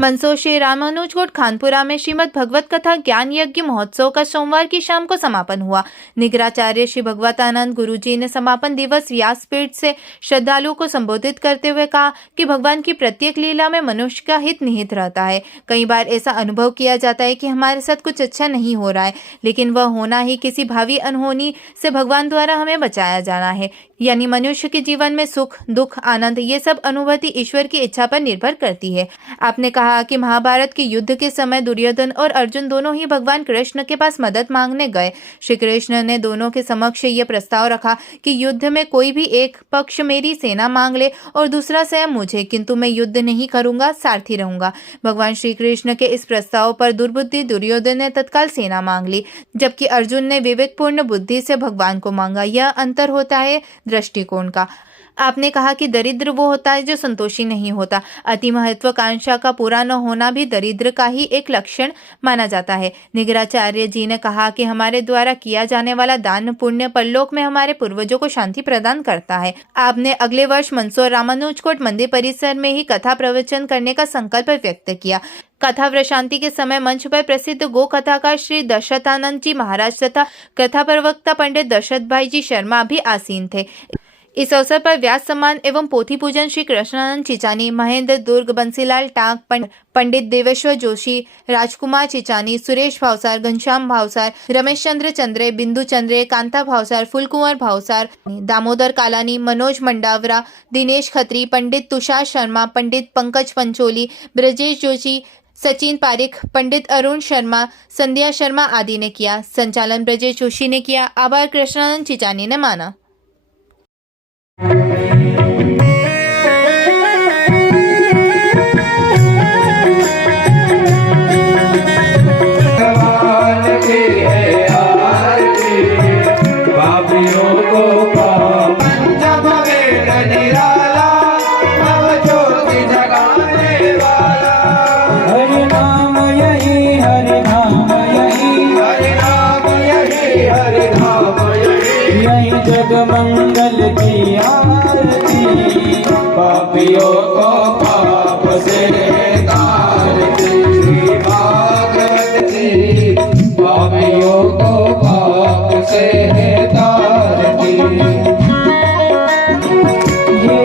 मंदसौर श्री रामानुजगढ़ खानपुरा में श्रीमद् भगवत कथा ज्ञान यज्ञ महोत्सव का सोमवार की शाम को समापन हुआ। निगराचार्य श्री भगवतानंद गुरु जी ने समापन दिवस व्यासपीठ से श्रद्धालुओं को संबोधित करते हुए कहा कि भगवान की प्रत्येक लीला में मनुष्य का हित निहित रहता है। कई बार ऐसा अनुभव किया जाता है कि हमारे साथ कुछ अच्छा नहीं हो रहा है, लेकिन वह होना ही किसी भावी अनहोनी से भगवान द्वारा हमें बचाया जाना है। यानी मनुष्य के जीवन में सुख दुख आनंद ये सब अनुभूति ईश्वर की इच्छा पर निर्भर करती है। आपने कहा कि महाभारत के युद्ध के समय दुर्योधन और अर्जुन दोनों ही भगवान कृष्ण के पास मदद मांगने गए। श्री कृष्ण ने दोनों के समक्ष ये प्रस्ताव रखा कि युद्ध में कोई भी एक पक्ष मेरी सेना मांग ले और दूसरा स्वयं मुझे, किंतु मैं युद्ध नहीं करूंगा, सारथी रहूंगा। भगवान श्री कृष्ण के इस प्रस्ताव पर दुर्बुद्धि दुर्योधन ने तत्काल सेना मांग ली, जबकि अर्जुन ने विवेकपूर्ण बुद्धि से भगवान को मांगा। यह अंतर होता है दृष्टिकोण का। आपने कहा कि दरिद्र वो होता है जो संतोषी नहीं होता। अति महत्वाकांक्षा का पूरा न होना भी दरिद्र का ही एक लक्षण माना जाता है। निगराचार्य जी ने कहा कि हमारे द्वारा किया जाने वाला दान पुण्य परलोक में हमारे पूर्वजों को शांति प्रदान करता है। आपने अगले वर्ष मंदसौर रामानुजकोट मंदिर परिसर में ही कथा प्रवचन करने का संकल्प व्यक्त किया। कथा प्रशांति के समय मंच पर प्रसिद्ध गो कथाकार श्री दशरथानंद जी महाराज तथा कथा प्रवक्ता पंडित दशरथ भाई जी शर्मा भी आसीन थे। इस अवसर पर व्यास सम्मान एवं पोथी पूजन श्री कृष्णानंद चिचानी, महेंद्र दुर्ग, बंसीलाल टांक, पंडित देवेश्वर जोशी, राजकुमार चिचानी, सुरेश भावसार, घनश्याम भावसार, रमेश चंद्र चंद्रे, बिंदु चंद्रे, कांता भावसार, फुलकुंवर भावसार, दामोदर कालानी, मनोज मंडावरा, दिनेश खत्री, पंडित तुषार शर्मा, पंडित पंकज पंचोली, ब्रजेश जोशी, सचिन पारिक, पंडित अरुण शर्मा, संध्या शर्मा आदि ने किया। संचालन ब्रजेश जोशी ने किया। आभार कृष्णानंद चिचानी ने माना। जग मंगल की आरती, पापियों को पाप से तारती, भागवत जी पापियों को पाप से तारती। ये